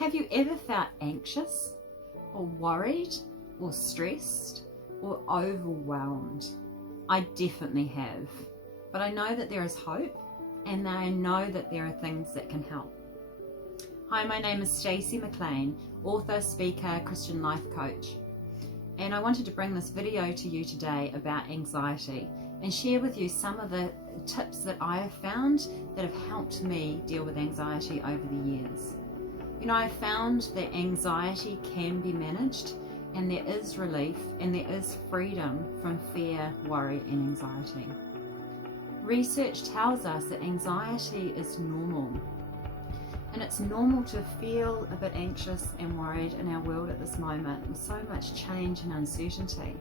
Have you ever felt anxious or worried or stressed or overwhelmed? I definitely have, but I know that there is hope, and I know that there are things that can help. Hi, my name is Staci McLean, author, speaker, Christian life coach, and I wanted to bring this video to you today about anxiety and share with you some of the tips that I have found that have helped me deal with anxiety over the years. You know, I found that anxiety can be managed, and there is relief and there is freedom from fear, worry and anxiety. Research tells us that anxiety is normal, and it's normal to feel a bit anxious and worried in our world at this moment with so much change and uncertainty.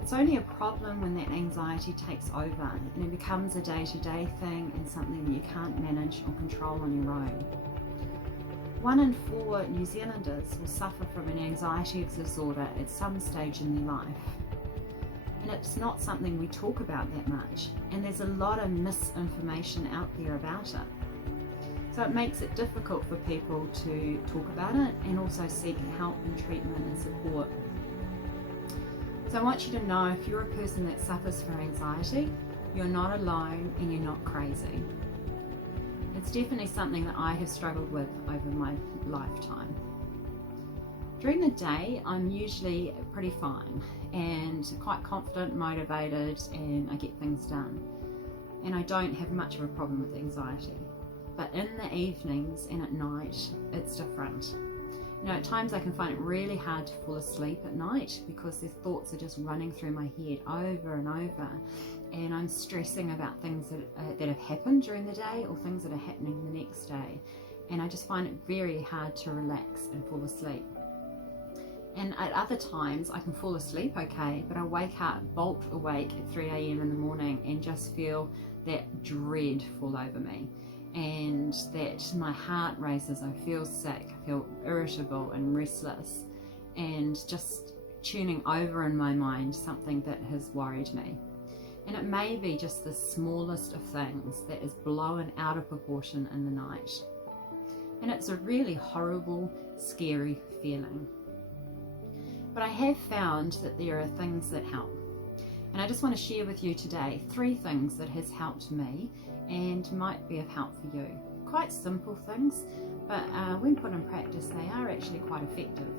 It's only a problem when that anxiety takes over and it becomes a day-to-day thing and something that you can't manage or control on your own. 1 in 4 New Zealanders will suffer from an anxiety disorder at some stage in their life. And it's not something we talk about that much, and there's a lot of misinformation out there about it. So it makes it difficult for people to talk about it and also seek help and treatment and support. So I want you to know, if you're a person that suffers from anxiety, you're not alone and you're not crazy. It's definitely something that I have struggled with over my lifetime. During the day, I'm usually pretty fine and quite confident, motivated, and I get things done. And I don't have much of a problem with anxiety. But in the evenings and at night, it's different. You know, at times I can find it really hard to fall asleep at night because the thoughts are just running through my head over and over, and I'm stressing about things that have happened during the day or things that are happening the next day, and I just find it very hard to relax and fall asleep. And at other times I can fall asleep okay, but I wake up bolt awake at 3 a.m. in the morning and just feel that dread fall over me, and that my heart races, I feel sick, I feel irritable and restless, and just tuning over in my mind something that has worried me. And it may be just the smallest of things that is blown out of proportion in the night. And it's a really horrible, scary feeling. But I have found that there are things that help. And I just want to share with you today 3 things that has helped me and might be of help for you. Quite simple things, but when put in practice, they are actually quite effective.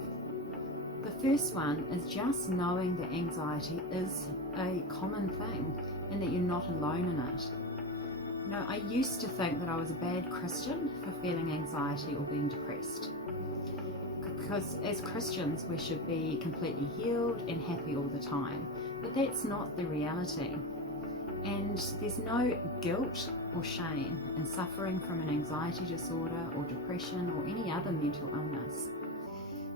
The first one is just knowing that anxiety is a common thing and that you're not alone in it. You know, I used to think that I was a bad Christian for feeling anxiety or being depressed, because as Christians we should be completely healed and happy all the time, but that's not the reality. And there's no guilt or shame in suffering from an anxiety disorder or depression or any other mental illness.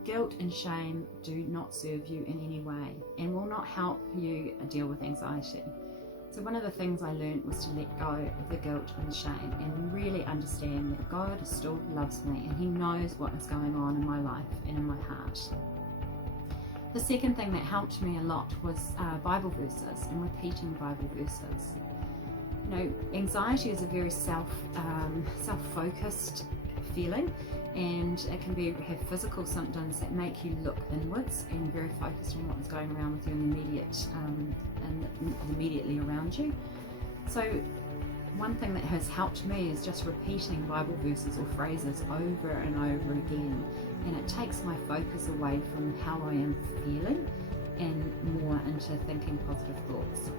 Guilt and shame do not serve you in any way and will not help you deal with anxiety. So one of the things I learned was to let go of the guilt and the shame and really understand that God still loves me and He knows what is going on in my life and in my heart. The second thing that helped me a lot was Bible verses and repeating Bible verses. You know, anxiety is a very self-focused feeling, and it can have physical symptoms that make you look inwards and very focused on what is going around with you in the immediate and immediately around you. So one thing that has helped me is just repeating Bible verses or phrases over and over again, and it takes my focus away from how I am feeling and more into thinking positive thoughts.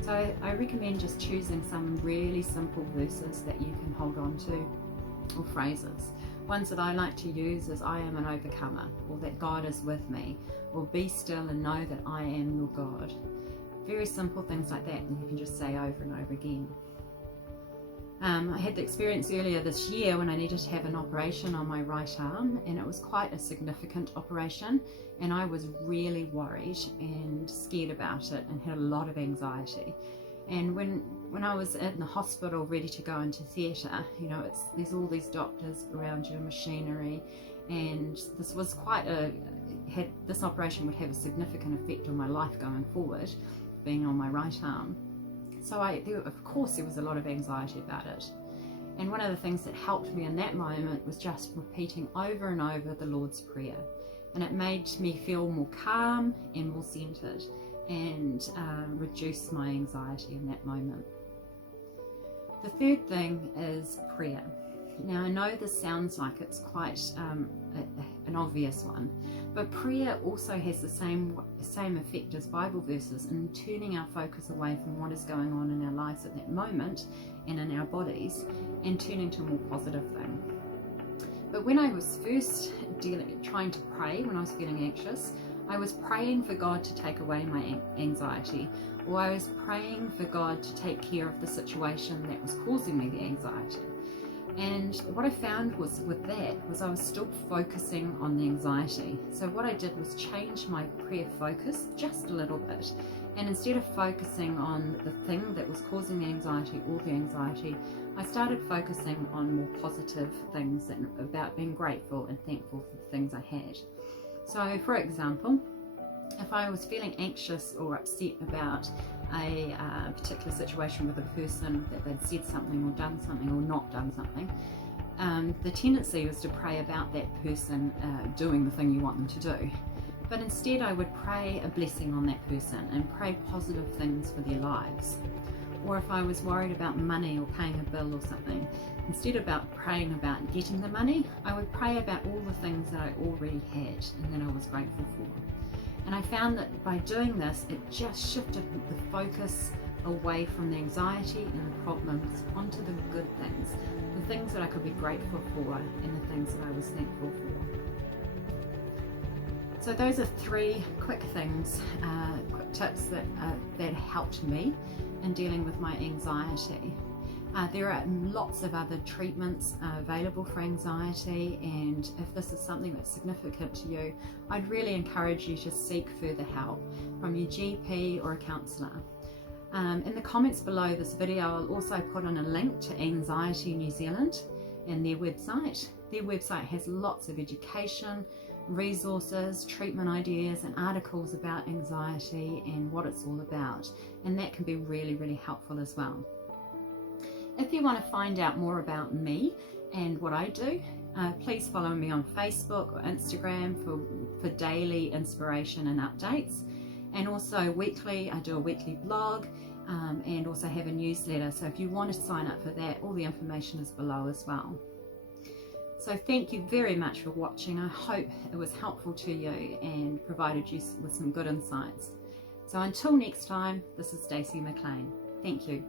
So I recommend just choosing some really simple verses that you can hold on to, or phrases. Ones that I like to use is I am an overcomer, or that God is with me, or be still and know that I am your God. Very simple things like that you can just say over and over again. I had the experience earlier this year when I needed to have an operation on my right arm, and it was quite a significant operation, and I was really worried and scared about it and had a lot of anxiety. And when I was in the hospital ready to go into theatre, you know, there's all these doctors around you, machinery, and this was this operation would have a significant effect on my life going forward, being on my right arm. So of course there was a lot of anxiety about it. And one of the things that helped me in that moment was just repeating over and over the Lord's Prayer. And it made me feel more calm and more centered, and reduced my anxiety in that moment. The third thing is prayer. Now, I know this sounds like it's quite an obvious one, but prayer also has the same effect as Bible verses in turning our focus away from what is going on in our lives at that moment and in our bodies, and turning to a more positive thing. But when I was first trying to pray, when I was feeling anxious, I was praying for God to take away my anxiety, or I was praying for God to take care of the situation that was causing me the anxiety. And what I found was I was still focusing on the anxiety. So what I did was change my prayer focus just a little bit. And instead of focusing on the thing that was causing the anxiety or the anxiety, I started focusing on more positive things and about being grateful and thankful for the things I had. So for example, if I was feeling anxious or upset about a particular situation with a person, that they'd said something or done something or not done something, the tendency was to pray about that person doing the thing you want them to do. But instead I would pray a blessing on that person and pray positive things for their lives. Or if I was worried about money or paying a bill or something, instead of praying about getting the money, I would pray about all the things that I already had and that I was grateful for. And I found that by doing this, it just shifted the focus away from the anxiety and the problems onto the good things, the things that I could be grateful for and the things that I was thankful for. So those are 3 quick things, quick tips that helped me in dealing with my anxiety. There are lots of other treatments available for anxiety, and if this is something that's significant to you, I'd really encourage you to seek further help from your GP or a counsellor. In the comments below this video, I'll also put on a link to Anxiety New Zealand and their website. Their website has lots of education, resources, treatment ideas and articles about anxiety and what it's all about, and that can be really, really helpful as well. If you want to find out more about me and what I do, please follow me on Facebook or Instagram for daily inspiration and updates. And also weekly, I do a weekly blog and also have a newsletter. So if you want to sign up for that, all the information is below as well. So thank you very much for watching. I hope it was helpful to you and provided you with some good insights. So until next time, this is Staci McLean. Thank you.